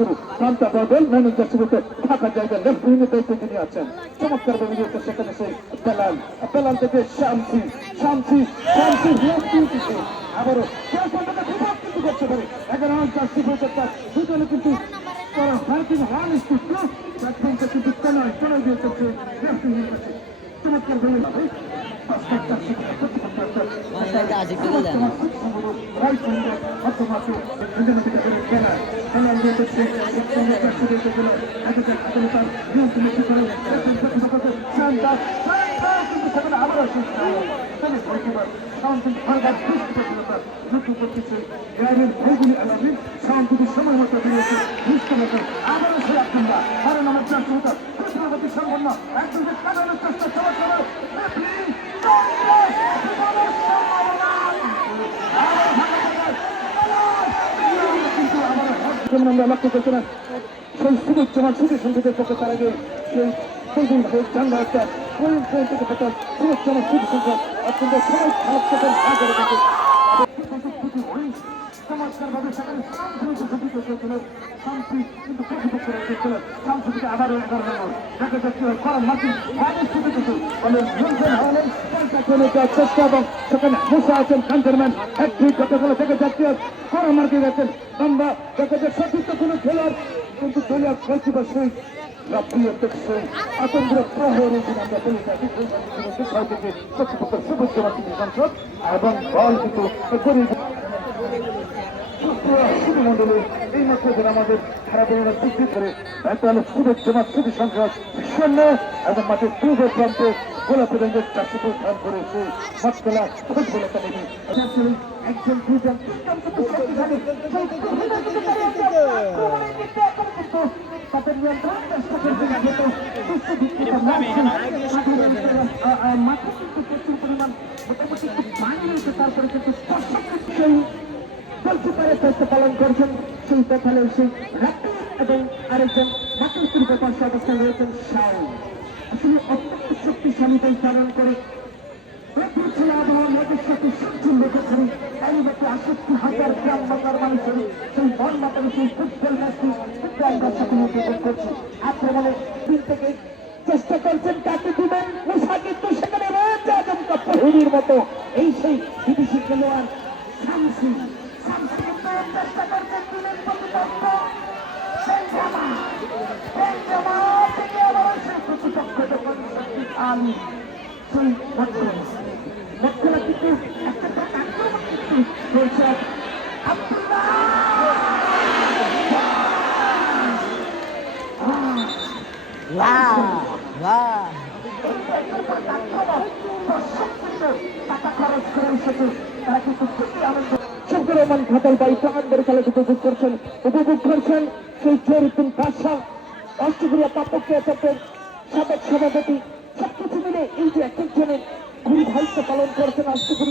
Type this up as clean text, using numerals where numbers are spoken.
শুরু কান্তা বাদল ম্যানেজার শুরুতে ফাঁকা জায়গা লেফট উইংয়ের দায়িত্ব তিনি আছেন চমৎকার ভাবে নিয়েছে সেখানে সেই বেলাল থেকে শামসি লেফট উইং থেকে আবারও বিভাগ কিন্তু করতে পারে 11 রান 4 উইকেট দুজনে কিন্তু ভারতীয় রান স্পিড ব্যাটসম্যানকে কিন্তু কোনায় দিয়ে চলছে লেফট উইংয়ের কাছে চমৎকার ভাবে সময় মতো বেরিয়েছে আবারও সে আক্রমণ কারণ আমার সম্পন্ন একদম কাটানোর চেষ্টা চলাচল আমরা লক্ষ্য করছিলাম সেই সুযোগ জমা সুযোগ সংসদের পক্ষে তার আগে সেই প্রয়োজন হয়ে জানলা একটা থেকে পেতাম সুযোগ জমা সুযোগ সংখ্যা অত্যন্ত সবাই খারাপ করতেন চমৎকারভাবে সেখানে শান্তি কিন্তু প্রতিপক্ষ রেখেছিল শান্তিকে আবারও 11 রান দেখা যাচ্ছে করার মার্কিন চেষ্টা এবং সেখানে মুসা আছেন কান্টারম্যান হ্যাট্রিক গতকাল থেকে যাচ্ছে করার মার্কে গেছেন লম্বা দেখা যায় সঠিক কোনো খেলার কিন্তু দলীয় গোলকিপার সেই রাপ্রিয় দেখছে আতঙ্ক প্রহরী আমরা বলে থাকি থেকে প্রতিপক্ষ সবুজ জমা তিনি সংসদ এবং বল কিন্তু মন্ডলী এই মাত্র আমাদের খেলাধুলা বৃদ্ধি করে সুযোগ জমা সুযোগ সংখ্যা শূন্য এবং মাঠের পূর্ব প্রান্তে গোলাপি রঙের 400 রান করেছে মতলা ফুটবল একাডেমি একজন দুজন তাদের নিয়ন্ত্রণ চেষ্টা করতে মাঠে কিন্তু প্রচুর পরিমাণ মোটামুটি খুব পানি রয়েছে তারপরে কিন্তু সেই গোলকিপারের দায়িত্ব পালন করছেন সেই দেখালে সেই রাপ্তি এবং আরেকজন মাঠের পূর্ব পাশে অবস্থান রয়েছেন শাও আসলে অত্যন্ত শক্তিশালী দল পালন করে আবহাওয়ার মধ্যে সাথে সচ্ছল রেখেছেন তাই নাকি ৬৮,০০০ গ্রাম বাংলার মানুষের সেই মন মাতার সেই ফুটবল ম্যাচটি আমরা সকলে উপভোগ করছি আক্রমণে দিন থেকে চেষ্টা করছেন কাকে দিবেন মুসা কিন্তু সেখানে রয়েছে আচমকা প্রহরীর মতো এই সেই বিদেশি খেলোয়াড় শামসি চেষ্টা করছেন দিনের প্রতিপক্ষ আলী সেই মক্কেলা কিন্তু একটা আক্রমণ কিন্তু রয়েছে টাকা খরচ করে এসেছে তারা কিন্তু খুবই আনন্দ শঙ্কর রহমান ঘাটাল বাড়ি প্রাণের খেলা উপভোগ করছেন সেই জরিপুন বাদশাহ অস্ট্রেলিয়া পাপকে চক্রের সাবেক সভাপতি সবকিছু মিলে এই যে এক একজনের দায়িত্ব পালন করছেন